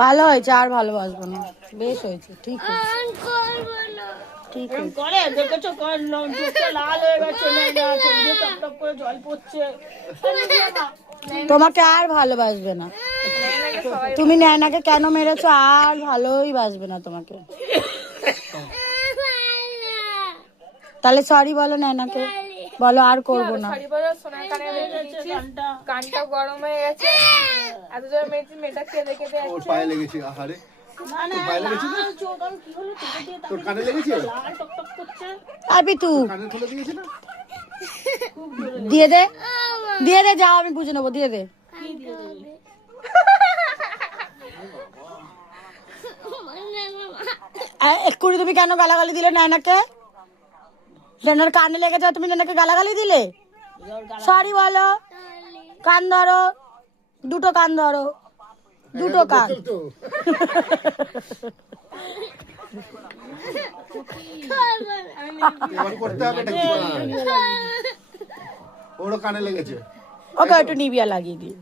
ভালো হয়েছে, আর ভালোবাসবো না, বেশ হয়েছে, ঠিক হয়েছে, ঠিক হয়েছে। করে দেখেছো লাল হয়ে গেছে, টপ করে জল পড়ছে। তোমাকে আর ভালোবাসবে না, তুমি নয়নাকে কেন মেরেছো, আর ভালোই বাসবে না তোমাকে। তাহলে সরি বলো নয়নাকে, বলো আর করবো না। কানটা গরম হয়ে গেছে, এত জোরে মেয়েছি, মেয়েটা কেঁদে কেঁদে ওর পায়ে লেগেছে, আহারে পায়ে লেগেছে না? তোর কানে লেগেছে? আর পিতু কানে খুলে দিয়েছে না? দিয়ে দে, দিয়ে দে, যাও আমি বুঝে নেবো, দিয়ে দে। এক্ষুনি তুমি কেন গালাগালি দিলে নয়নাকে? নয়নার কানে লেগেছে, তুমি নয়নাকে গালাগালি দিলে? সরি বলো, কান ধরো, দুটো কান ধরো, দুটো কান। এবার করতে হবে এটা, কি করা হবে? ওরও কানে লেগেছে। ওকে একটু নিবিয়া লাগিয়ে দিই।